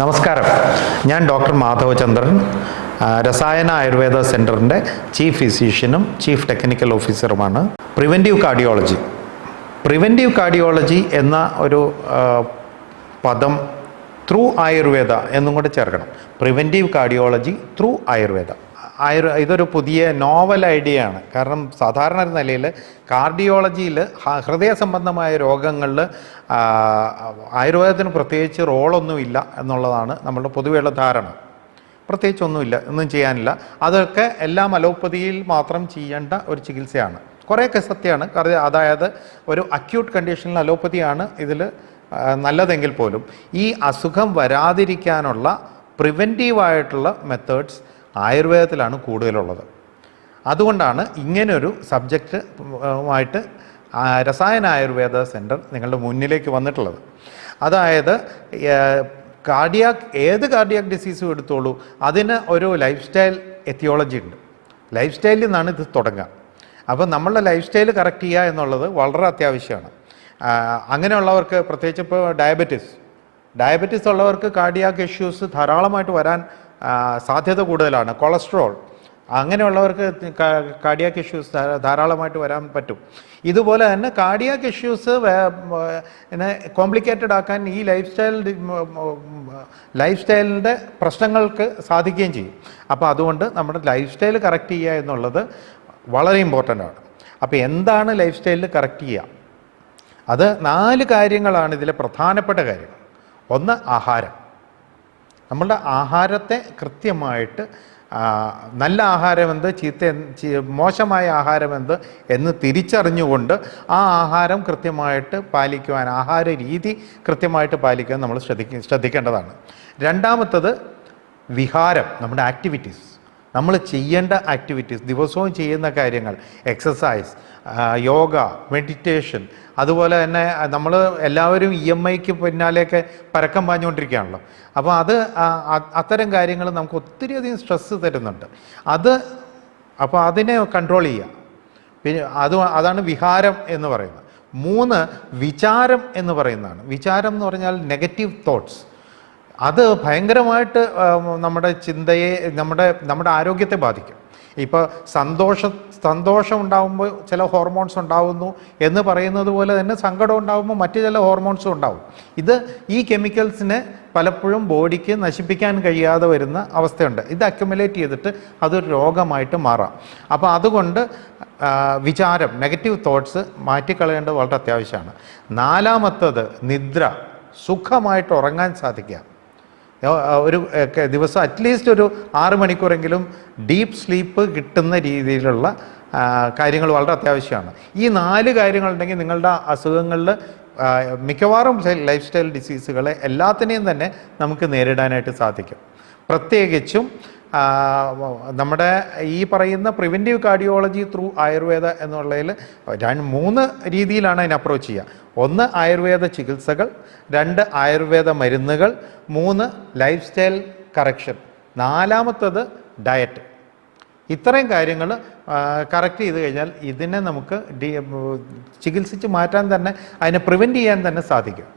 നമസ്കാരം. ഞാൻ ഡോക്ടർ മാധവചന്ദ്രൻ ചന്ദ്രൻ രസായന ആയുർവേദ സെന്ററിന്റെ ചീഫ് ഫിസീഷ്യനും chief technical ഓഫീസറുമാണ്. Preventive cardiology. Preventive cardiology എന്ന ഒരു പദം ത്രൂ ആയുർവേദ എന്നും കൂടെ ചേർക്കണം. Preventive cardiology through Ayurveda. ആയുർ ഇതൊരു പുതിയ നോവൽ ഐഡിയ ആണ്. കാരണം സാധാരണ നിലയിൽ കാർഡിയോളജിയിൽ ഹൃദയ സംബന്ധമായ രോഗങ്ങളിൽ ആയുർവേദത്തിന് പ്രത്യേകിച്ച് റോളൊന്നുമില്ല എന്നുള്ളതാണ് നമ്മുടെ പൊതുവെയുള്ള ധാരണ. പ്രത്യേകിച്ചൊന്നുമില്ല ഒന്നും ചെയ്യാനില്ല. അതൊക്കെ എല്ലാം അലോപ്പതിയിൽ മാത്രം ചെയ്യേണ്ട ഒരു ചികിത്സയാണ്. കുറേയൊക്കെ സത്യമാണ്. കാരണം അതായത് ഒരു അക്യൂട്ട് കണ്ടീഷനിൽ അലോപ്പതിയാണ് ഇതിൽ നല്ലതെങ്കിൽ പോലും. ഈ അസുഖം വരാതിരിക്കാനുള്ള പ്രിവെന്റീവായിട്ടുള്ള മെത്തേഡ്സ് ആയുർവേദത്തിലാണ് കൂടുതലുള്ളത്. അതുകൊണ്ടാണ് ഇങ്ങനൊരു സബ്ജക്റ്റ് ആയിട്ട് രസായന ആയുർവേദ സെന്റർ നിങ്ങളുടെ മുന്നിലേക്ക് വന്നിട്ടുള്ളത്. അതായത് കാർഡിയാക് ഏത് കാർഡിയാക് ഡിസീസും എടുത്തോളൂ അതിന് ഒരു ലൈഫ് സ്റ്റൈൽ എത്തിയോളജി ഉണ്ട്. ലൈഫ് സ്റ്റൈലിൽ നിന്നാണ് ഇത് തുടങ്ങുക. അപ്പോൾ നമ്മളുടെ ലൈഫ് സ്റ്റൈൽ കറക്റ്റ് ചെയ്യുക എന്നുള്ളത് വളരെ അത്യാവശ്യമാണ്. അങ്ങനെയുള്ളവർക്ക് പ്രത്യേകിച്ച് ഇപ്പോൾ ഡയബറ്റിസ് ഡയബറ്റിസ് ഉള്ളവർക്ക് കാർഡിയാക് ഇഷ്യൂസ് ധാരാളമായിട്ട് വരാൻ സാധ്യത കൂടുതലാണ് കൊളസ്ട്രോൾ. അങ്ങനെയുള്ളവർക്ക് കാർഡിയാക് ഇഷ്യൂസ് ധാരാളമായിട്ട് വരാൻ പറ്റും. ഇതുപോലെ തന്നെ കാർഡിയാക് ഇഷ്യൂസ് കോംപ്ലിക്കേറ്റഡ് ആക്കാൻ ഈ ലൈഫ് സ്റ്റൈൽ ലൈഫ് സ്റ്റൈലിന്റെ പ്രശ്നങ്ങൾക്ക് സാധിക്കുകയും ചെയ്യും. അപ്പോൾ അതുകൊണ്ട് നമ്മുടെ ലൈഫ് സ്റ്റൈൽ കറക്റ്റ് ചെയ്യുക എന്നുള്ളത് വളരെ ഇമ്പോർട്ടന്റ് ആണ്. അപ്പോൾ എന്താണ് ലൈഫ് സ്റ്റൈലിൽ കറക്റ്റ് ചെയ്യുക? അത് നാല് കാര്യങ്ങളാണ് ഇതിലെ പ്രധാനപ്പെട്ട കാര്യങ്ങൾ. ഒന്ന് ആഹാരം. നമ്മളുടെ ആഹാരത്തെ കൃത്യമായിട്ട് നല്ല ആഹാരമെന്ത് ചീത്ത മോശമായ ആഹാരമെന്ത് എന്ന് തിരിച്ചറിഞ്ഞുകൊണ്ട് ആ ആഹാരം കൃത്യമായിട്ട് പാലിക്കുവാൻ ആഹാര രീതി കൃത്യമായിട്ട് പാലിക്കാൻ നമ്മൾ ശ്രദ്ധിക്ക ശ്രദ്ധിക്കേണ്ടതാണ്. രണ്ടാമത്തത് വിഹാരം നമ്മുടെ ആക്ടിവിറ്റീസ് നമ്മൾ ചെയ്യേണ്ട ആക്ടിവിറ്റീസ് ദിവസവും ചെയ്യുന്ന കാര്യങ്ങൾ എക്സസൈസ് യോഗ മെഡിറ്റേഷൻ അതുപോലെ തന്നെ നമ്മൾ എല്ലാവരും ഇ എം ഐക്ക് പിന്നാലെയൊക്കെ പരക്കം പാഞ്ഞുകൊണ്ടിരിക്കുകയാണല്ലോ. അപ്പോൾ അത് അത്തരം കാര്യങ്ങൾ നമുക്ക് ഒത്തിരി ഒത്തിരിയധികം സ്ട്രെസ്സ് തരുന്നുണ്ട്. അത് അപ്പോൾ അതിനെ കൺട്രോൾ ചെയ്യുക. പിന്നെ അത് അതാണ് വിഹാരം എന്ന് പറയുന്നത്. മൂന്ന് വിചാരം എന്ന് പറയുന്നതാണ്. വിചാരം എന്ന് പറഞ്ഞാൽ നെഗറ്റീവ് തോട്ട്സ് അത് ഭയങ്കരമായിട്ട് നമ്മുടെ ചിന്തയെ നമ്മുടെ നമ്മുടെ ആരോഗ്യത്തെ ബാധിക്കും. ഇപ്പോൾ സന്തോഷം സന്തോഷം ഉണ്ടാകുമ്പോൾ ചില ഹോർമോൺസ് ഉണ്ടാവുന്നു എന്ന് പറയുന്നത് പോലെ തന്നെ സങ്കടം ഉണ്ടാകുമ്പോൾ മറ്റു ചില ഹോർമോൺസും ഉണ്ടാവും. ഇത് ഈ കെമിക്കൽസിനെ പലപ്പോഴും ബോഡിക്ക് നശിപ്പിക്കാൻ കഴിയാതെ വരുന്ന അവസ്ഥയുണ്ട്. ഇത് അക്യുമുലേറ്റ് ചെയ്തിട്ട് അതൊരു രോഗമായിട്ട് മാറാം. അപ്പോൾ അതുകൊണ്ട് വിചാരം നെഗറ്റീവ് തോട്ട്സ് മാറ്റിക്കളയേണ്ടത് വളരെ അത്യാവശ്യമാണ്. നാലാമത്തത് നിദ്ര. സുഖമായിട്ട് ഉറങ്ങാൻ സാധിക്കുക. ഒരു ദിവസം അറ്റ്ലീസ്റ്റ് ഒരു ആറ് മണിക്കൂറെങ്കിലും ഡീപ്പ് സ്ലീപ്പ് കിട്ടുന്ന രീതിയിലുള്ള കാര്യങ്ങൾ വളരെ അത്യാവശ്യമാണ്. ഈ നാല് കാര്യങ്ങളുണ്ടെങ്കിൽ നിങ്ങളുടെ അസുഖങ്ങളിൽ മിക്കവാറും ലൈഫ് സ്റ്റൈൽ ഡിസീസുകളെ എല്ലാത്തിനെയും തന്നെ നമുക്ക് നേരിടാനായിട്ട് സാധിക്കും. പ്രത്യേകിച്ചും നമ്മുടെ ഈ പറയുന്ന പ്രിവെന്റീവ് കാർഡിയോളജി ത്രൂ ആയുർവേദ എന്നുള്ളതിൽ രണ്ട് മൂന്ന് രീതിയിലാണ് അതിനെ അപ്രോച്ച് ചെയ്യുക. ഒന്ന് ആയുർവേദ ചികിത്സകൾ രണ്ട് ആയുർവേദ മരുന്നുകൾ മൂന്ന് ലൈഫ് സ്റ്റൈൽ കറക്ഷൻ നാലാമത്തത് ഡയറ്റ് ഇത്രയും കാര്യങ്ങൾ കറക്റ്റ് ചെയ്ത് കഴിഞ്ഞാൽ ഇതിനെ നമുക്ക് ചികിത്സിച്ച് മാറ്റാൻ തന്നെ അതിനെ പ്രിവെന്റ് ചെയ്യാൻ തന്നെ സാധിക്കും.